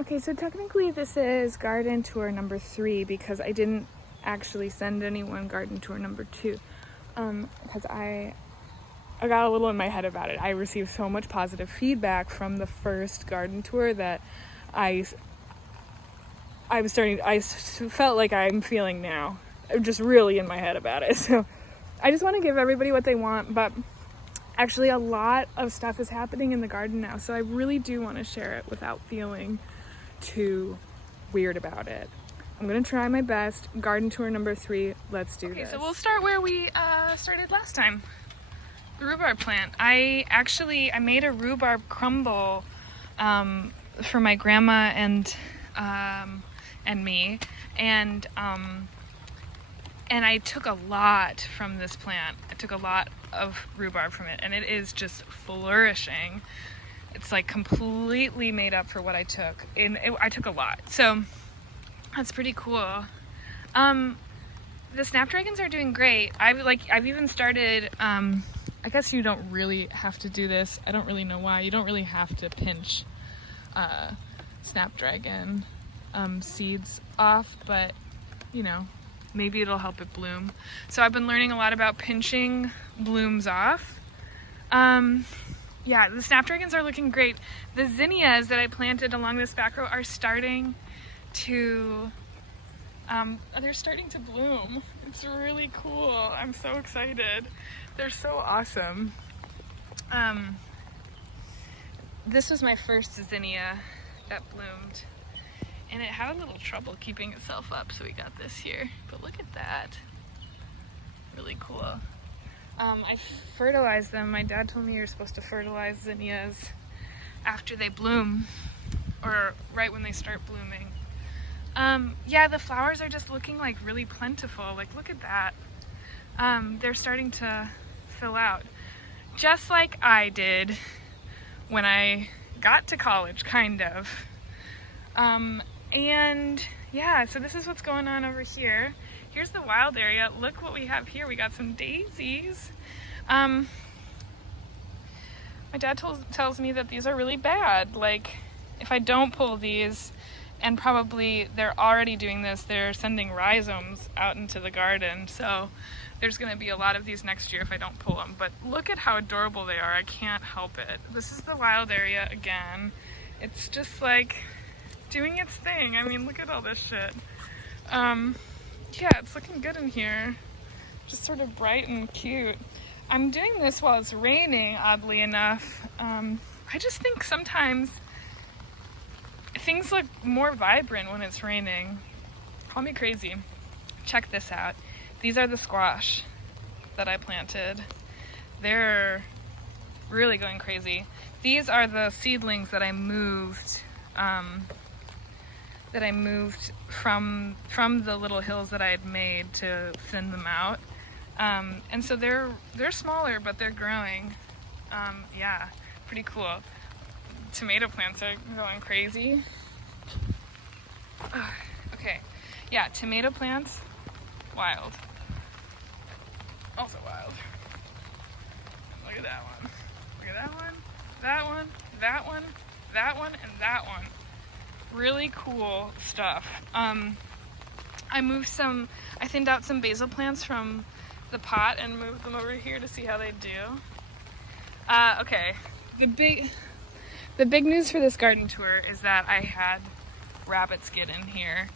Okay, so technically this is garden tour number 3 because I didn't actually send anyone garden tour number 2 because I got a little in my head about it. I received so much positive feedback from the first garden tour that I felt like I'm feeling now. I'm just really in my head about it. So I just want to give everybody what they want, but actually a lot of stuff is happening in the garden now, so I really do want to share it without feeling too weird about it. I'm gonna try my best. Garden tour number 3, let's do this. So we'll start where we started last time. The rhubarb plant. I made a rhubarb crumble for my grandma and me, and I took a lot from this plant. I took a lot of rhubarb from it, and it is just flourishing. It's like completely made up for what I took. I took a lot, so that's pretty cool. The snapdragons are doing great. I've even started. I guess you don't really have to do this. I don't really know why. You don't really have to pinch snapdragon seeds off, but you know, maybe it'll help it bloom. So I've been learning a lot about pinching blooms off. Yeah, the snapdragons are looking great. The zinnias that I planted along this back row are starting to they're starting to bloom. It's really cool. I'm so excited. They're so awesome. This was my first zinnia that bloomed, and it had a little trouble keeping itself up, so we got this here. But look at that. Really cool. I fertilized them. My dad told me you're supposed to fertilize zinnias after they bloom, or right when they start blooming. Yeah, the flowers are just looking like really plentiful. Like, look at that. They're starting to fill out, just like I did when I got to college, kind of. And yeah, so this is what's going on over here. Here's the wild area. Look what we have here. We got some daisies. My dad tells me that these are really bad. Like, if I don't pull these, and probably they're already doing this, they're sending rhizomes out into the garden. So there's going to be a lot of these next year if I don't pull them. But look at how adorable they are. I can't help it. This is the wild area again. It's just like doing its thing. I mean, look at all this shit. Yeah, it's looking good in here. Just sort of bright and cute. I'm doing this while it's raining, oddly enough. I just think sometimes things look more vibrant when it's raining. Call me crazy. Check this out. These are the squash that I planted. They're really going crazy. These are the seedlings that I moved from the little hills that I had made to thin them out. And so they're smaller, but they're growing. Yeah, pretty cool. Tomato plants are going crazy. Okay, yeah, tomato plants, wild. Also wild. Look at that one. Look at that one, that one, that one, that one, and that one. Really cool stuff. I thinned out some basil plants from the pot and moved them over here to see how they do. Okay, the big news for this garden tour is that I had rabbits get in here,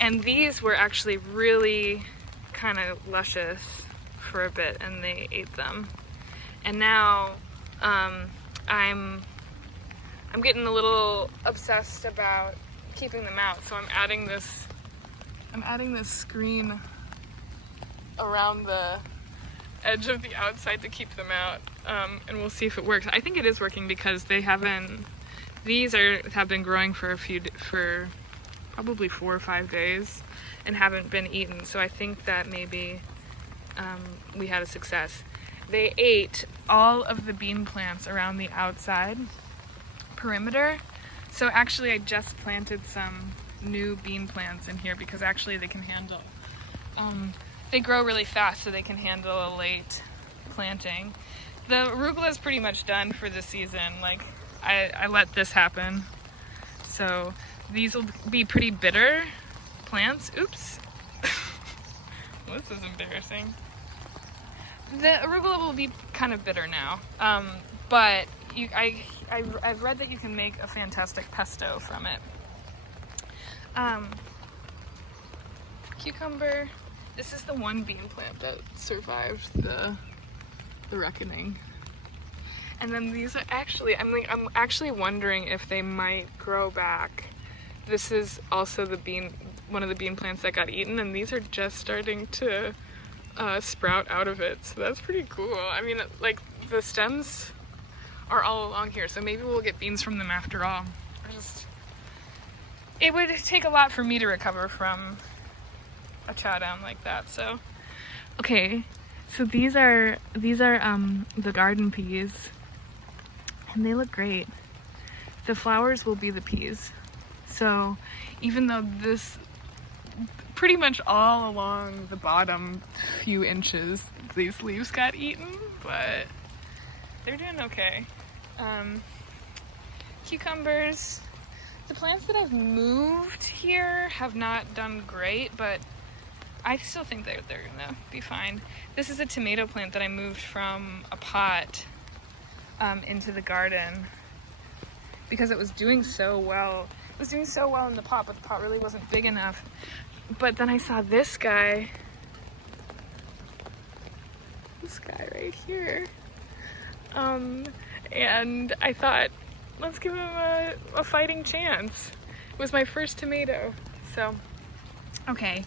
and these were actually really kind of luscious for a bit, and they ate them. And now I'm getting a little obsessed about keeping them out, so I'm adding this screen around the edge of the outside to keep them out, and we'll see if it works. I think it is working because these have been growing for probably 4 or 5 days and haven't been eaten, so I think that maybe we had a success. They ate all of the bean plants around the outside perimeter, so actually I just planted some new bean plants in here because actually they can handle they grow really fast, so they can handle a late planting. The arugula is pretty much done for the season. Like, I let this happen. So these will be pretty bitter plants. Oops. This is embarrassing. The arugula will be kind of bitter now, but I've read that you can make a fantastic pesto from it. Cucumber. This is the one bean plant that survived the reckoning. And then these are actually, I'm actually wondering if they might grow back. This is also one of the bean plants that got eaten, and these are just starting to sprout out of it. So that's pretty cool. I mean, like, the stems are all along here, so maybe we'll get beans from them after all. It would take a lot for me to recover from a chow down like that. So, okay, so these are the garden peas, and they look great. The flowers will be the peas. So even though this, pretty much all along the bottom few inches, these leaves got eaten, but they're doing okay. Cucumbers. The plants that I've moved here have not done great, but I still think they're gonna be fine. This is a tomato plant that I moved from a pot into the garden because it was doing so well. It was doing so well in the pot, but the pot really wasn't big enough. But then I saw this guy right here, and I thought, let's give him a fighting chance. It was my first tomato, so okay.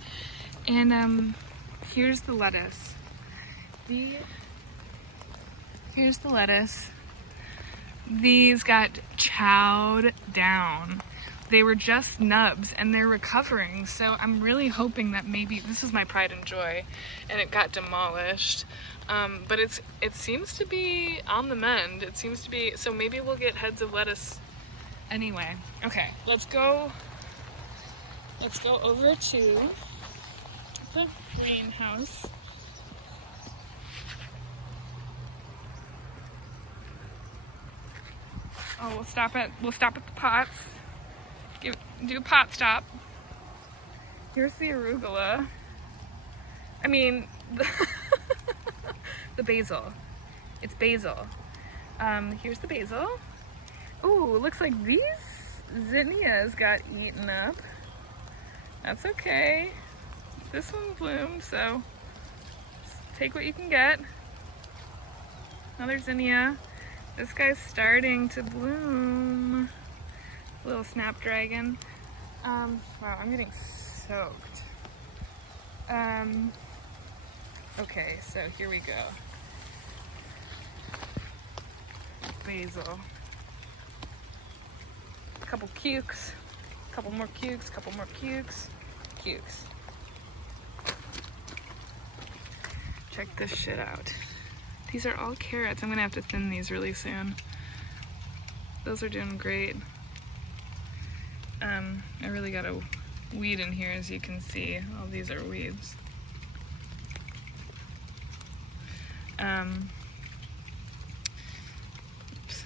And here's the lettuce. Here's the lettuce. These got chowed down. They were just nubs, and they're recovering, so I'm really hoping that maybe this is my pride and joy, and it got demolished. But it seems to be on the mend. It seems to be, so maybe we'll get heads of lettuce anyway. Okay, let's go over to the greenhouse. Oh, we'll stop at the pots. Do a pot stop. Here's the arugula. I mean, the basil. It's basil. Here's the basil. Ooh, looks like these zinnias got eaten up. That's okay. This one bloomed, so take what you can get. Another zinnia. This guy's starting to bloom. Little snapdragon. Wow, I'm getting soaked. Okay, so here we go. Basil. A couple cukes. Couple more cukes. Couple more cukes. Cukes. Check this shit out. These are all carrots. I'm gonna have to thin these really soon. Those are doing great. I really got a weed in here, as you can see. All these are weeds. Oops.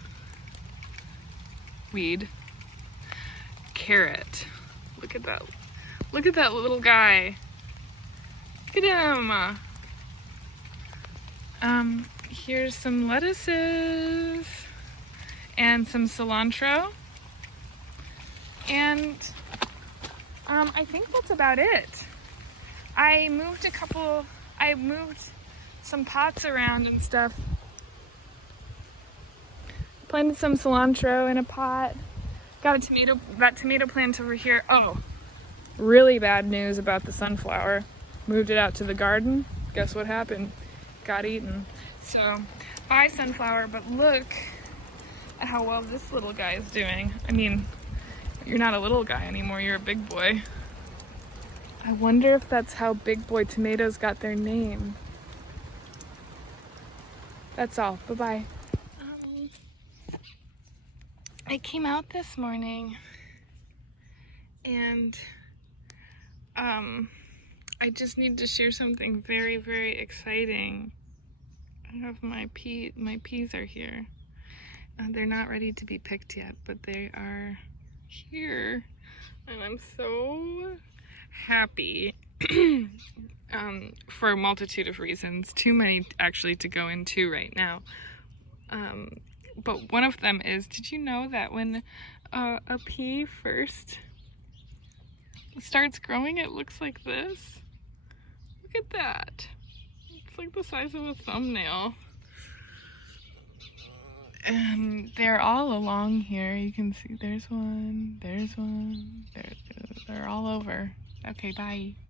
Weed. Carrot. Look at that. Look at that little guy. Look at him. Here's some lettuces and some cilantro. And I think that's about it. I moved some pots around and stuff. Planted some cilantro in a pot. Got that tomato plant over here. Oh, really bad news about the sunflower. Moved it out to the garden. Guess what happened? Got eaten. So, bye sunflower, but look at how well this little guy is doing. I mean, you're not a little guy anymore, you're a big boy. I wonder if that's how big boy tomatoes got their name. That's all. Bye-bye. I came out this morning and I just need to share something very, very exciting. I have my peas are here. They're not ready to be picked yet, but they are here. And I'm so happy for a multitude of reasons. Too many actually to go into right now. But one of them is, did you know that when a pea first starts growing, it looks like this? Look at that. It's like the size of a thumbnail. And they're all along here. You can see there's one, they're all over. Okay, bye.